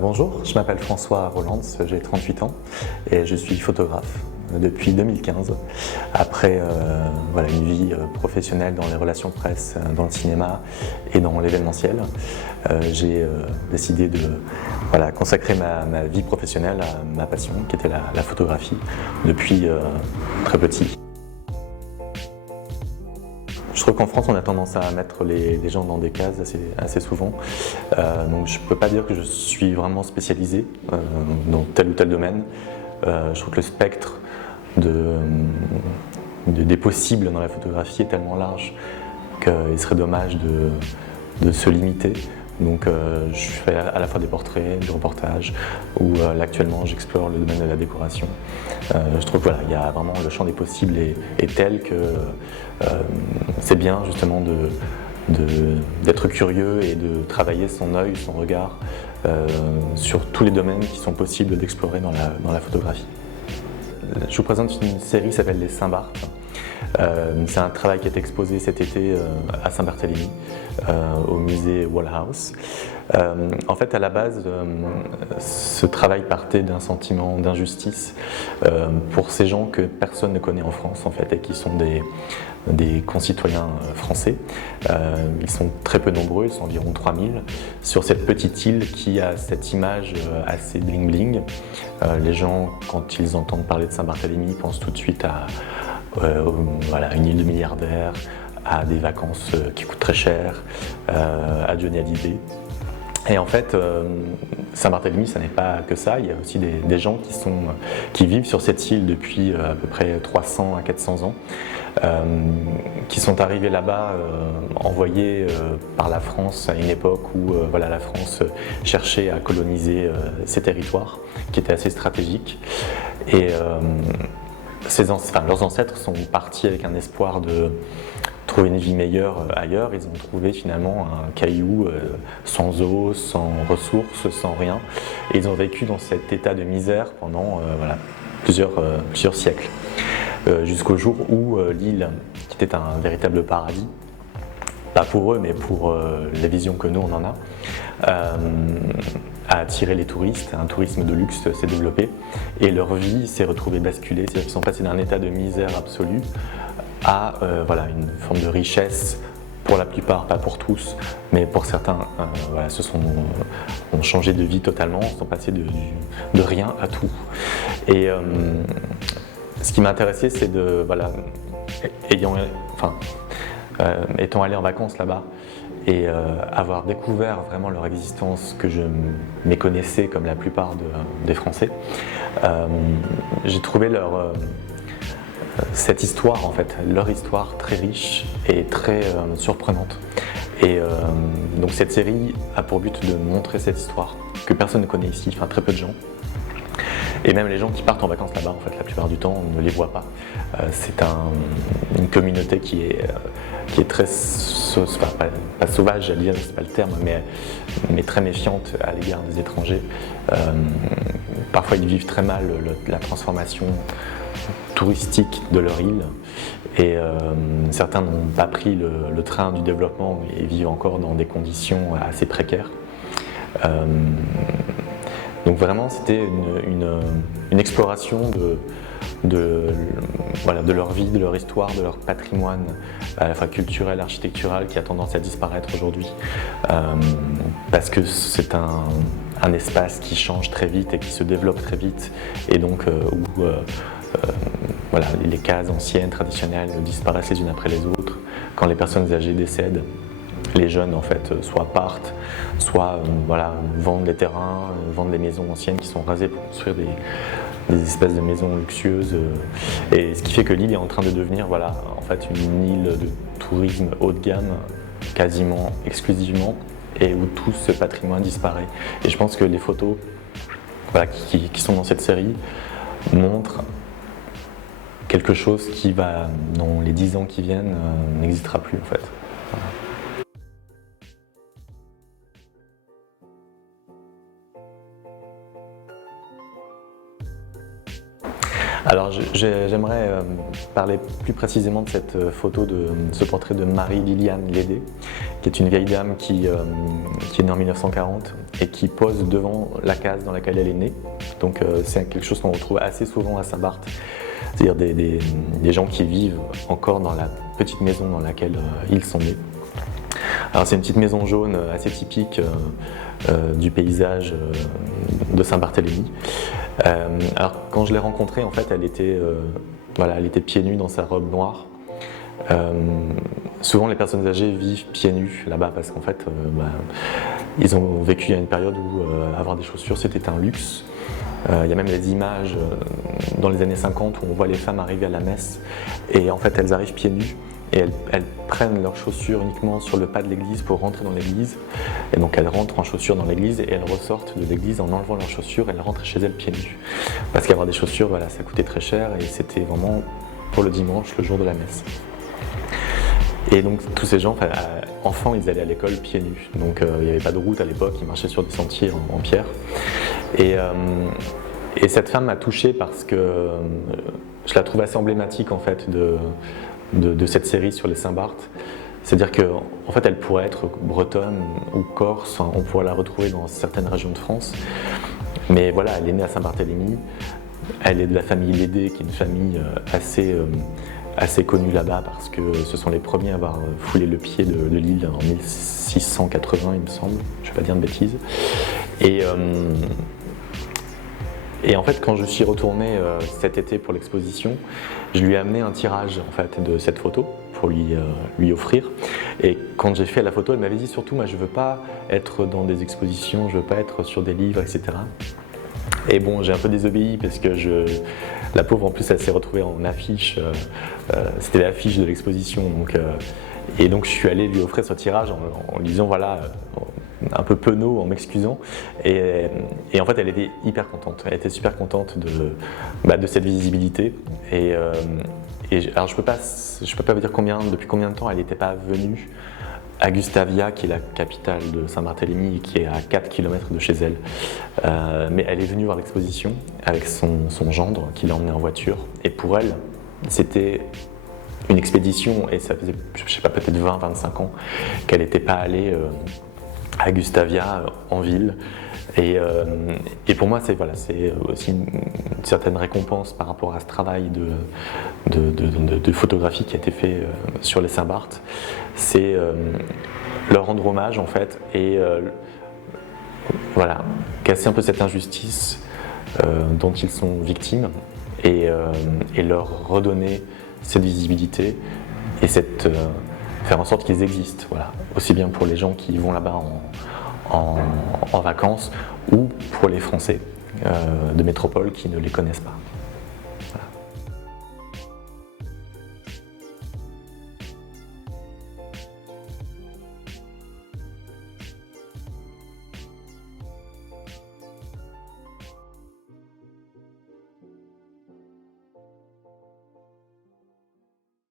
Bonjour, je m'appelle François Rollands, j'ai 38 ans et je suis photographe depuis 2015. Après une vie professionnelle dans les relations presse, dans le cinéma et dans l'événementiel, j'ai décidé de consacrer ma vie professionnelle à ma passion qui était la photographie depuis très petit. Je trouve qu'en France, on a tendance à mettre les gens dans des cases assez souvent. Donc je ne peux pas dire que je suis vraiment spécialisé dans tel ou tel domaine. Je trouve que le spectre des possibles dans la photographie est tellement large qu'il serait dommage de se limiter. Donc je fais à la fois des portraits, des reportages, ou là actuellement j'explore le domaine de la décoration. Je trouve que il y a vraiment le champ des possibles est tel que c'est bien justement d'être curieux et de travailler son œil, son regard sur tous les domaines qui sont possibles d'explorer dans la photographie. Je vous présente une série qui s'appelle Les Saint-Barth. C'est un travail qui est exposé cet été à Saint-Barthélemy, au musée Wallhouse. En fait, à la base, ce travail partait d'un sentiment d'injustice pour ces gens que personne ne connaît en France, en fait, et qui sont des concitoyens français. Ils sont très peu nombreux, ils sont environ 3000, sur cette petite île qui a cette image assez bling-bling. Les gens, quand ils entendent parler de Saint-Barthélemy, pensent tout de suite à une île de milliardaires, à des vacances qui coûtent très cher, à Johnny Hallyday. Et en fait, Saint-Barthélemy, ça n'est pas que ça. Il y a aussi des gens qui vivent sur cette île depuis à peu près 300 à 400 ans, qui sont arrivés là-bas envoyés par la France à une époque où la France cherchait à coloniser ces territoires, qui étaient assez stratégiques. Et leurs ancêtres sont partis avec un espoir de trouver une vie meilleure ailleurs. Ils ont trouvé finalement un caillou sans eau, sans ressources, sans rien. Et ils ont vécu dans cet état de misère pendant plusieurs siècles. Jusqu'au jour où l'île, qui était un véritable paradis, pas pour eux mais pour les visions que nous on en a attiré les touristes, un tourisme de luxe s'est développé et leur vie s'est retrouvée basculée, c'est-à-dire qu'ils sont passés d'un état de misère absolue à une forme de richesse, pour la plupart, pas pour tous, mais pour certains, ont changé de vie totalement, sont passés de rien à tout. Et ce qui m'a intéressé, c'est étant allé en vacances là-bas et avoir découvert vraiment leur existence que je méconnaissais comme la plupart des Français, j'ai trouvé cette histoire, en fait, leur histoire très riche et très surprenante. Et donc cette série a pour but de montrer cette histoire que personne ne connaît ici, enfin très peu de gens. Et même les gens qui partent en vacances là-bas, en fait, la plupart du temps, on ne les voit pas. C'est une communauté qui est très, pas sauvage, j'allais dire, c'est pas le terme, mais très méfiante à l'égard des étrangers. Parfois, ils vivent très mal la transformation touristique de leur île. Et certains n'ont pas pris le train du développement et vivent encore dans des conditions assez précaires. Donc vraiment, c'était une exploration de leur vie, de leur histoire, de leur patrimoine, à la fois culturel, architectural, qui a tendance à disparaître aujourd'hui, parce que c'est un espace qui change très vite et qui se développe très vite, et donc où les cases anciennes, traditionnelles, disparaissent les unes après les autres. Quand les personnes âgées décèdent, les jeunes en fait soit partent, soit vendent les terrains, vendent les maisons anciennes qui sont rasées pour construire des espèces de maisons luxueuses. Et ce qui fait que l'île est en train de devenir en fait une île de tourisme haut de gamme, quasiment exclusivement, et où tout ce patrimoine disparaît. Et je pense que les photos qui sont dans cette série montrent quelque chose qui dans les 10 ans qui viennent, n'existera plus en fait. Voilà. Alors j'aimerais parler plus précisément de cette photo, de ce portrait de Marie-Liliane Lédé, qui est une vieille dame qui est née en 1940 et qui pose devant la case dans laquelle elle est née. Donc c'est quelque chose qu'on retrouve assez souvent à Saint-Barth, c'est-à-dire des gens qui vivent encore dans la petite maison dans laquelle ils sont nés. Alors c'est une petite maison jaune assez typique du paysage de Saint-Barthélemy. Alors quand je l'ai rencontrée, en fait, elle était pieds nus dans sa robe noire. Souvent les personnes âgées vivent pieds nus là-bas parce qu'en fait ils ont vécu à une période où avoir des chaussures c'était un luxe. Il y a même des images dans les années 50 où on voit les femmes arriver à la messe et en fait elles arrivent pieds nus. Et elles prennent leurs chaussures uniquement sur le pas de l'église pour rentrer dans l'église. Et donc elles rentrent en chaussures dans l'église et elles ressortent de l'église en enlevant leurs chaussures et elles rentrent chez elles pieds nus. Parce qu'avoir des chaussures, voilà, ça coûtait très cher et c'était vraiment pour le dimanche, le jour de la messe. Et donc tous ces gens, enfants, ils allaient à l'école pieds nus. Donc il n'y avait pas de route à l'époque, ils marchaient sur des sentiers en pierre. Et cette femme m'a touché parce que je la trouve assez emblématique en fait de cette série sur les Saint-Barth. C'est-à-dire qu'en fait, elle pourrait être bretonne ou corse, on pourrait la retrouver dans certaines régions de France. Mais voilà, elle est née à Saint-Barthélemy, elle est de la famille Lédé, qui est une famille assez connue là-bas parce que ce sont les premiers à avoir foulé le pied de l'île en 1680, il me semble, je ne vais pas dire de bêtises. Et en fait, quand je suis retourné cet été pour l'exposition, je lui ai amené un tirage en fait, de cette photo pour lui offrir. Et quand j'ai fait la photo, elle m'avait dit surtout, moi je ne veux pas être dans des expositions, je ne veux pas être sur des livres, etc. Et bon, j'ai un peu désobéi parce que la pauvre en plus elle s'est retrouvée en affiche, c'était l'affiche de l'exposition. Et donc je suis allé lui offrir ce tirage en lui disant voilà, un peu penaud en m'excusant et en fait elle était hyper contente, elle était super contente de cette visibilité alors je peux pas vous dire depuis combien de temps elle n'était pas venue à Gustavia qui est la capitale de Saint-Barthélemy et qui est à 4 km de chez elle, mais elle est venue voir l'exposition avec son gendre qui l'a emmenée en voiture et pour elle c'était une expédition et ça faisait je sais pas peut-être 20-25 ans qu'elle n'était pas allée à Gustavia en ville et pour moi c'est aussi une certaine récompense par rapport à ce travail de photographie qui a été fait sur les Saint-Barth, c'est leur rendre hommage en fait et voilà, casser un peu cette injustice dont ils sont victimes et leur redonner cette visibilité et faire en sorte qu'ils existent, voilà. Aussi bien pour les gens qui vont là-bas en vacances ou pour les Français de métropole qui ne les connaissent pas.